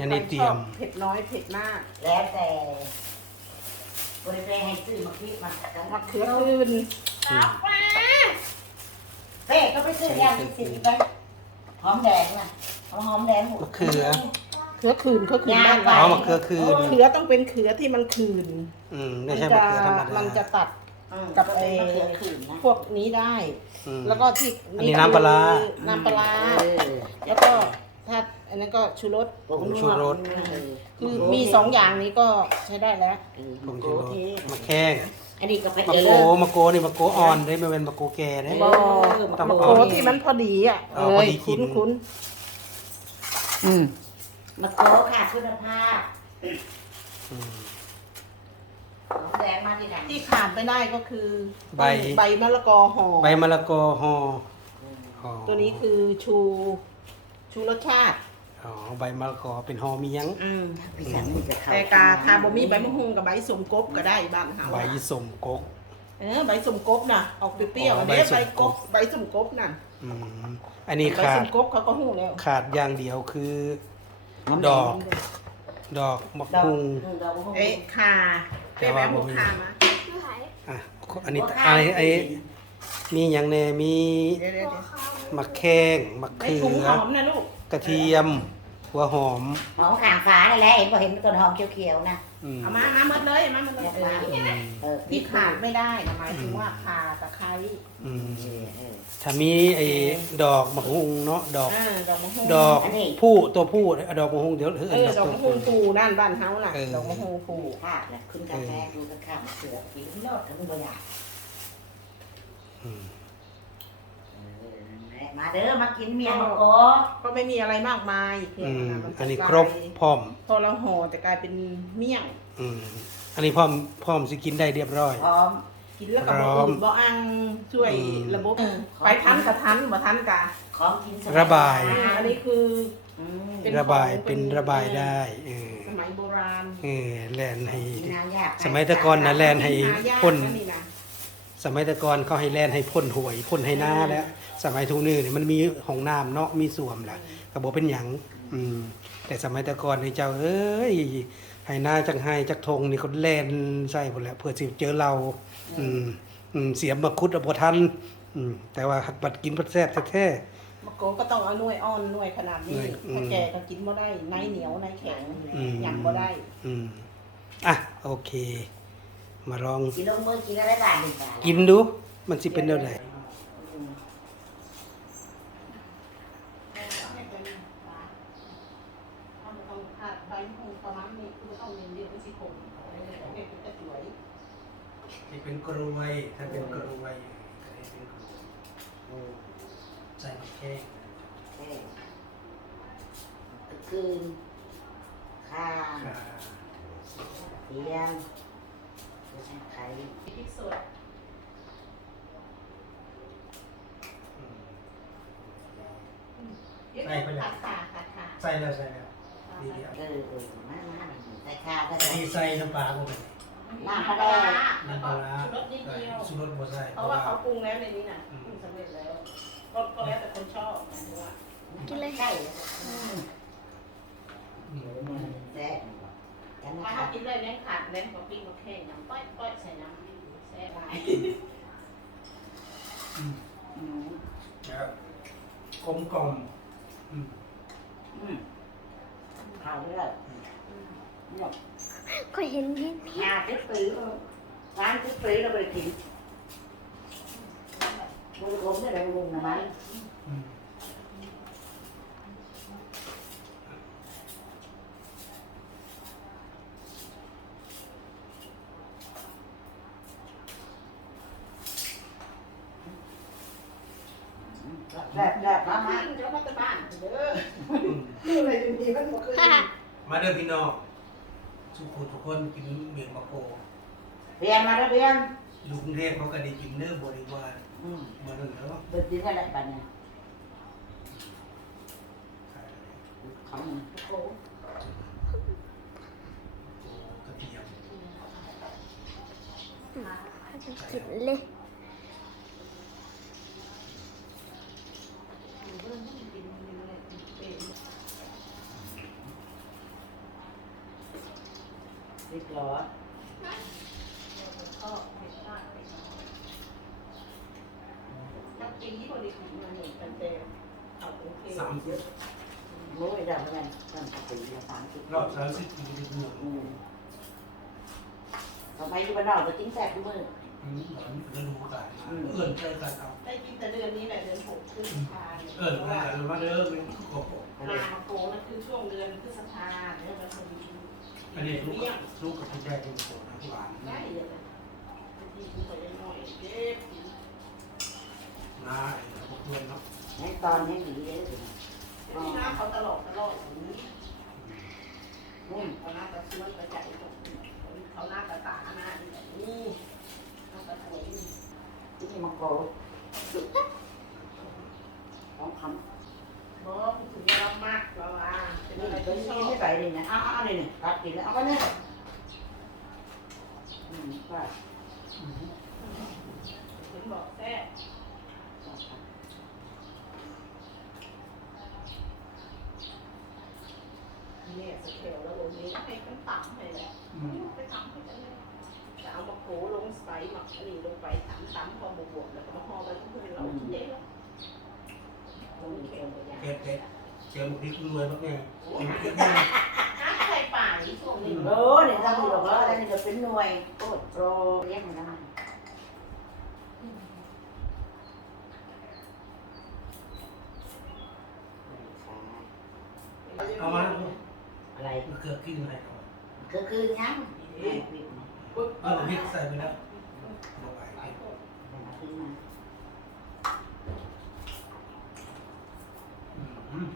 อันนี้เตรียม เผ็ดน้อยเผ็ดมากแล้วแต่บริเวณให้ซื้อมาคิดมามะเขือคืนเป้ก็ไปซื้อยาที่สีไปหอมแดงน่ะเอาหอมแดงหมดมะเขือเขือคืนเขือคืนยาบ้านไปเราอ๋อมะเขือคืนเขือต้องเป็นเขือที่มันคืนอืมมัไม่ใช่จะมะเขือธรรมดา มันจะตัดอืมกับก็เป็นมะเขือขื่นนะพวกนี้ได้ อืมแล้วก็ที่อันนี้น้ำปลาร้า คือน้ำปลาร้าเออแล้วก็ ถ้าอันนั้นก็ชูรสผงชูรส เออคือมีสองอย่างนี้ก็ใช้ได้แล้วเออผงโกชูรสเทมะแข้งอันนี้ก็ไปมะเอโกอมะโกนี่มะโกอ่อนได้ไม่เป็นมะโกแก่ได้ บอต้องมะเอาโขที่มันพอดีอะเอาเอ้พอยดีกิคุ้นนคุ้นอืมมะโกค่ะคุณภาพอืมหอมแดงมาที่ไหนที่ขาดไม่ได้ก็คือใบ ใบมะละกอห่อใบมะละกอห่อห่อตัวนี้คือชู ชูรสชาติ อ๋อใบมะละกอเป็นห่อเมียงอืมพี่สันนี่จะเข้าแต่กาทาบ่มีใบมะฮุงกับใบสมกบก็ได้บ้านเฮาใบอะสมกก เออใบสมกบน่ะออกเปรี้ยวอ๋ๆออันใบนี้สมใบกกบบใบสมกบน่ะอืมอันนี้ใบขาสดมกบเขาก็หู้แล้วขาดอย่างเดียวคือ ดอก ดอกมะดอกพุงอืมดอกมะฮุงเอ๊ะคาแต่เป็นว่าแม่หมูบ่มี คามาอะอันนี้หัวข้าอะไรวไอ้มีอย่างแน่มีเดี๋ยวเดี๋ยว มะแข้งมะไอ้เขืถุงอหอมนะลูกกระเทียม หัวหอมหอมขางฟ้านี่แหละเห็นบ่เห็นต้นหอมเขียวๆนะอืมเอามามาหมดเลยมาหมดเลยเอามาอืม เออที่ขาดไม่ได้นะหมายถึงว่าคาตะไคร้อืมเออเออ ถ้ามีไอ้ดอกมะฮุงเนาะดอก เออดอกมะฮุงดอกอันนี้ ผู้ตัวผู้ดอกมะฮุงเดี๋ยวเอเอออดอกตัวมะฮุผู้งปูนั่นบ้านเฮาน่ะเออ ดอกมะฮุงปูภาพเนี่ยขึ้นกาแฟดูกระข้ามเสือกินยอดถึงบ่อยากอืม เออนั่นแหละ มาเด้อมากินเมียงมะโกก็ไม่มีอะไรมากมายเพียอืงมนะมัอันนี้สบายครบพร้อม พอเราห่อแต่กลายเป็นเมี่ยงอืมอันนี้พร้อมพร้อมสิกินได้เรียบร้อย พร้อม กินแล้วก็พร้บ่อม อืดบ่อังช่วยอืมระบบเออไปทันกับทันบ่ทันกะของกินสมัระบาย อ่าอันนี้คือ อืมเป็น ระบายของเป็นเป็นระบายได้เออสมัยโบราณเออแลนให้นายากสมัยแตะก่อนนะแลนให้หายากพ่นนะนี่นะ สมัยแตะก่อนเขาให้แลนให้พ่นหวยพ่นให้หน้าแล้ว สมัยทุกนี้เนี่ยมันมีห้องน้ำเนาะมีส้วมแหละก็บอกเป็นหยังอืมแต่สมัยแตะก่อนนี่เจ้าเอ้ยให้หน้าจังไห้จักทงนี่เขาแลนใส่หมดแล้วเพื่อสิเจอเรา อืมอืมเสียมมาคุดเอาบ่ทันอืมแต่ว่าหักบัดกินบัดแซ่บแท้มะโกก็ต้องเอาหน่วยอ่อนหน่วยขนาดหน่นี้วยอืมถ้าแก่ก็กินบ่ได้ในเหนียวในแข็งอืมยำบ่ได้ อืมอะโอเค มาลองสิลงมือกินอะไรบ้างดีกว่ากินดู มันสิเป็นเท่าไหร่อืมต้องขาดใบมะฮุงประมาณนี้คือต้องเน้นเดียวเป็นสิคมเออเด็กจะสวยที่เป็นกรวยถ้าเป็นกรวยก็ได้เป็นกรวยอืมใส่มะแข้งเออตะคืนข้าค่ะเทียม ไข่พริกสดอืมเดี๋ยวใส่ไปเลยขาดขาขาดขาใส่แล้วใส่แล้วดีเดียวเออเออมามาใส่ข้าวได้อันนี้ใส่น้ำปลาลงไปน้ำปลาแดงน้ำปลาร้าชูรสนิดเดียวสุรสบ่ใส่เพราะว่าเขาปรุงแล้วในนี้น่ะปรุงสำเร็จแล้ว ก็ก็แล้วแต่คนชอบนะเพราะว่ากินเลยใช่ อืม แซ่บ กันนะถ้ากินเลยแรงขาดแรงกว่าปิ้งกว่าแค่น้ำป้อยป้อยใส่น้ำแซ่บหลายอืมอืมครับกลมกล่อมอืมอืมขาวเลือดเนี่ยก็เห็นเห็นงาทิพปีร้านทิพปีเราไปกินมุงผมได้เลยมุงนะมันอืม แซ่บแซ่บมามามามาเจ้ามาตะบ้านเด้ออืมคืออะไรดีๆมันบ่คือมาเด้อพี่น้องทุกคนทุกคนกินเมียงมะโกเรียนมาแล้วเรียนอยู่กรุงเทพเขาก็ได้กินเนื้อบริวารมาหนึ่งแล้วเป็นที่อะไรปันเนี่ยของโอ้กระเทียมกินเลย เเรียบร้อยก็เห็นว่าไปนักปีที่บริสุทธิ์มาหนึ่งกันเต็มเอาโอเคสามสิบโอ้ยดำกันดำปกติละสามสิบรอบสามสิบปีที่เมืองอืมทำไมอยู่บ้านนอกจะจิ้งแสบทุกมืออืมเหมือนเรื่องรู้กันนะเอื่นใจกันเอาได้กินแต่เดือนนี้แหละเดือนหกขึ้นพาเนี่ยเอื่นอะไรกันมาเด้อเป็นกบอะไรนามาโกนั่นคือช่วงเดือนพฤษภาเนี่ยมันจะมี อันนี้ลูกเลี้ยงลูกกับพี่แจ๊คเป็นโสดนะหวานได้เลยบางทีคุณไปได้น้อยเจ็บน้าไอ้พวกเพื่อนเนาะในตอนนี้ดีเลยที่น้าเขาตลอดตลอดอย่างนี้อืมเขาหน้าตาชวนกระจายเขาหน้าตาตาหน้านี่นี่หน้าตาสวยนี่นี่มังโกของคำ บอกถึงเรามากเราอะเป็น นี่ อะไร ตัว ที่ นี้ชอบไม่ใส่เลยนะเอาเอาเลยเนี่ยตัดกินแล้วเอาไปเนี่ยอืมก็ถึงบอกแท้เนี่ยสเกลแล้วลงนี้ให้กันต่ำให้แหละอืมไปทำให้กันเลยจะเอามาโขลงใส่หมักอันนี้ลงไปตำตำพอบวกๆแล้วก็มาห่อไปทุกคนเราเด็ดแล้วลงเค็มไปอย่างเด็ดเด็ดเจอบุกที่รวยมากแม่น้ำใส่ป่าอีช่วงนี้เออเนี่ยทำอยู่อกแล้วแต่เนี่ยเป็นหน่วยโอ้โปรยกมัได้เอามาอะไรเกือบกินอะไรครับก็คือยังเอาพริกใส่ไปแล้วอืม